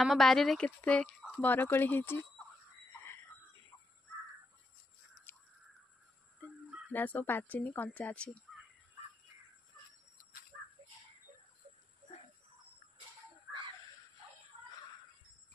आम बारी रे केते बरकोली ହେଇଛି ना सब पाचिनी कंचा अछि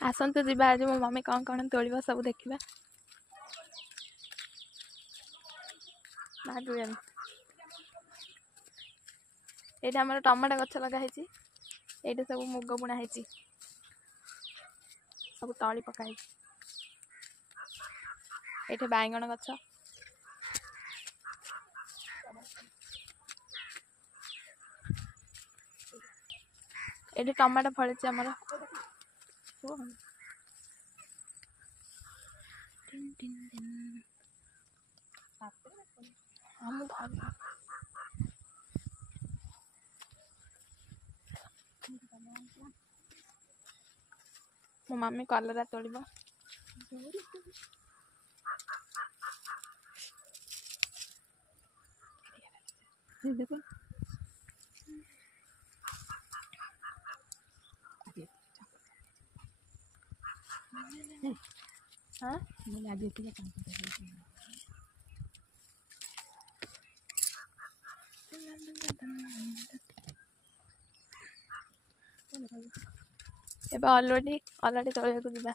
आसंतु जिबा आज मो मम्मी कौन तोड़िबा सब देखिबा मागुएन एटा हमर टमाटो गछ लगा ହେଇଛି एटा सब मुग बुना ହେଇଛି सब तळी पका ହେଇଛି एटा बायगण गछ एटा टमाटो फळिଛି हमर टिन टिन टिन हम भाग मो मम्मी कलरा तोड़िबा देखो हां मैं आज के काम करते एबे ऑलरेडी तोड़े को दिबा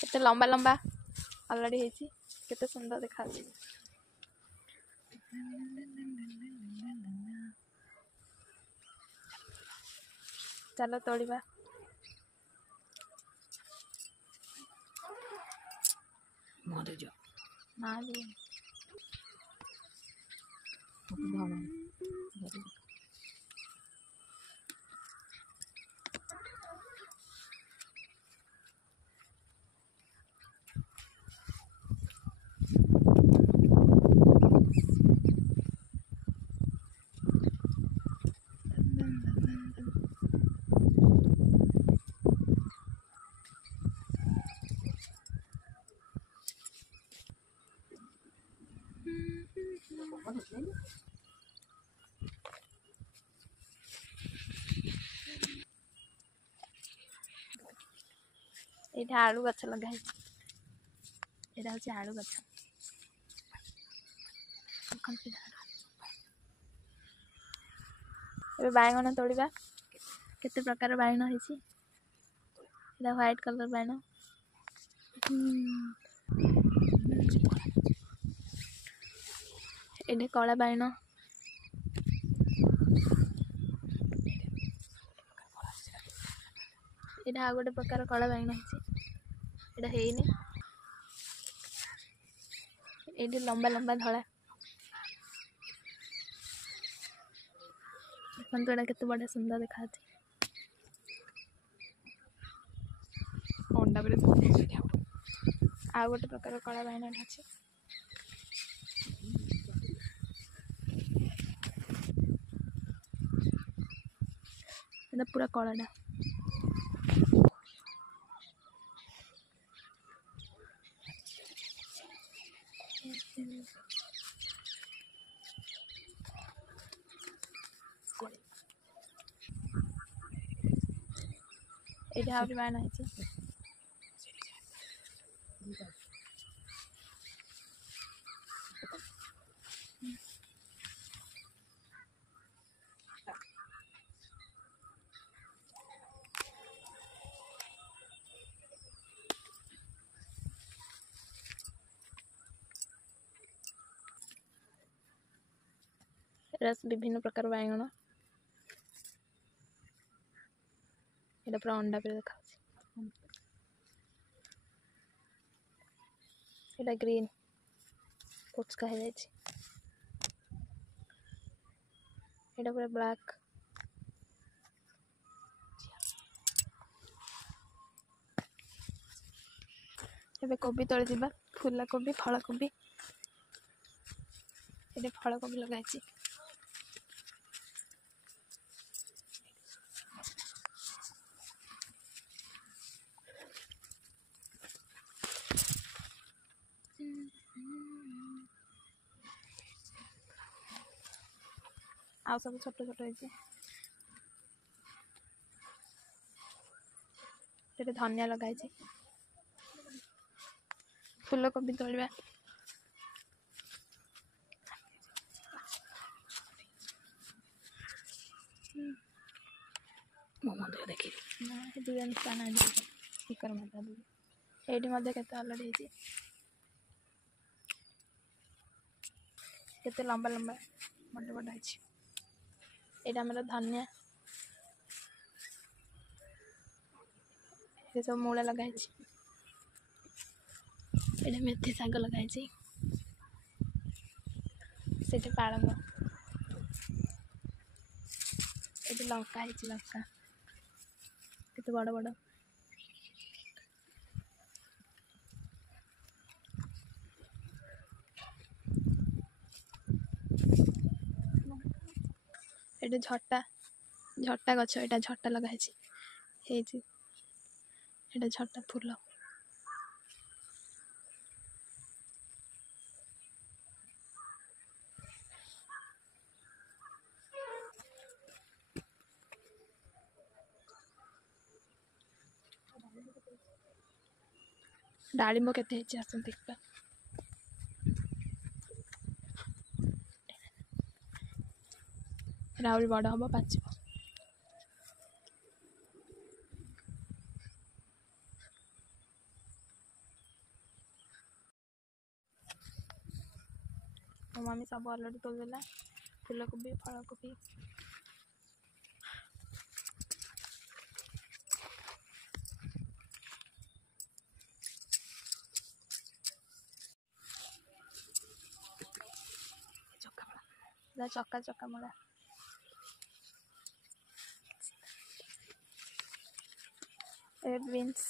केते लंबा लंबा ऑलरेडी ହେଇଛି केते सुंदर देखा छी चलो तोड़िबा मारे जा मारे एटा आलू गछ लगा है एटा होची आलू गछ ए बायगण तोड़िबा केते प्रकार बायगण ହେଇଛି एटा व्हाइट कलर बायगण एटा काला बायगण एटा आ गोटे प्रकार काला बायगण ହେଇଛି एटा हेइनी एटी लंबा लंबा धला देखो एटा केते बड़ा सुंदर देखा छी अंडा बरे आ गोटे प्रकार काला बायगण अछि एटा पूरा कालाडा एटा आउरी बायगण अछि रस विभिन्न प्रकार बायगण एटा पूरा अंडा पे देखा एटा ग्रीन पुचका है जाय छी एटा पूरा ब्लैक एबे कोबी तोड़ दिबा फुला कोबी फल कोबी एटा फल कोबी लगाई छी आउ सब छोट छोट होती धनिया लगाई फूलकोबी तोड़ा देखी स्टिकर माता ये केते अलरेडी केते लंबा लंबा बड़ बड़ है यहाँ आम धनिया ये सब मूला लगाई ये मेथी शाग लगाई से पालंग ये लंका है लंका केते बड़ बड़ ये झटा झटा गछ यहाँ झटा लगाई ये झटा फूल डालिंब केते आसन देखा राउरी बड़ हम पाच मो मम्मी सब अलरेडी तोड़देला फूलकोबी फलकोबी चक्का चक्का मूला बीन्स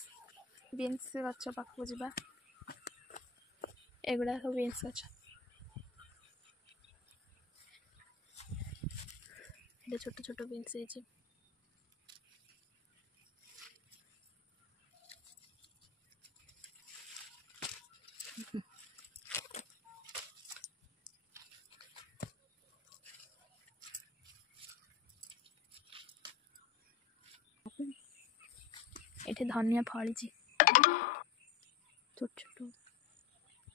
बीन्स गच पाखक जा एगुड़ा सब बीन्स गच छोट छोट बीन्स है ये धनिया फली छोट छोट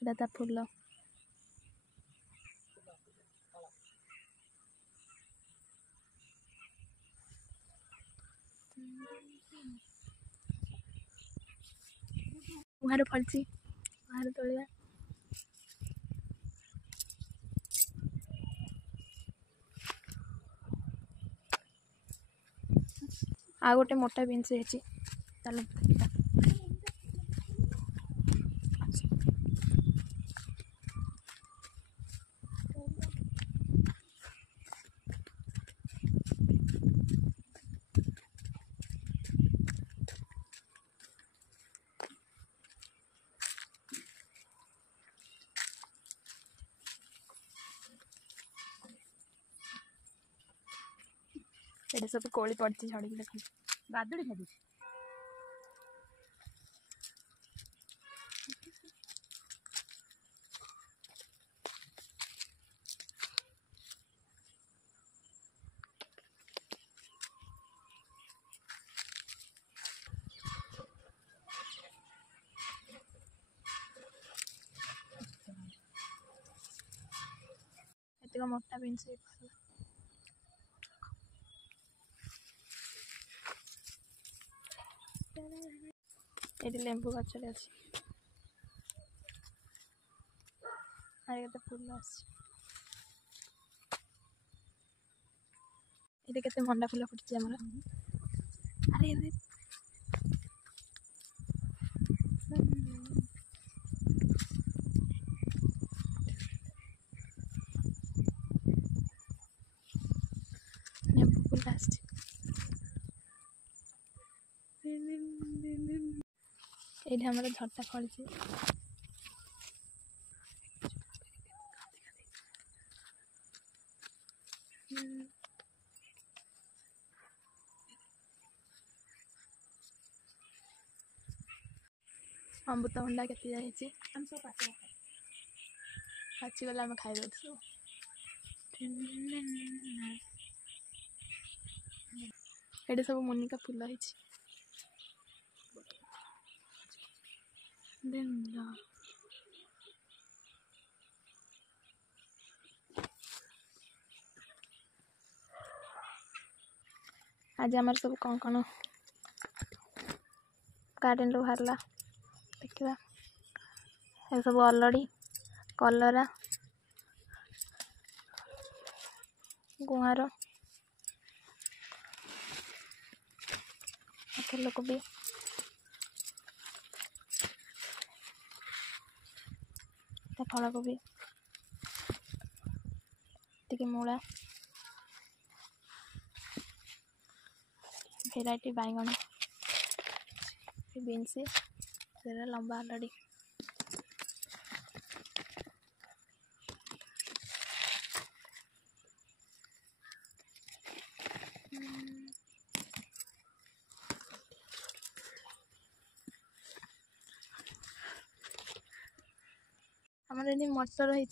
दादा फूल बाहर फलची बाहर तोड़ा आ गोटे मोटा बीन्स है ये सब कोली पड़ी झड़ देख बादुड़ी खाई मोटा बीन्स ये लेंबू गचरे अच्छे फूल ये केते मंडा फूल फुटी आमर अरे लेंबू फूल आस ये हमारे झटा फली अमृतभंडा के पाचिगला आम खाई ଏଠି ସବୁ ମୋନିକା ଫୁଲ ହେଇଛି। आज आमर सब कौन गार्डन रू बाहरला देखा। ये सब अलड़ी कलरा गुआर फूलकोबी फलकोबी टिके मूला भेराइटी बैगण बीन्स लंबा अलड़ी हमारे ये मटर है।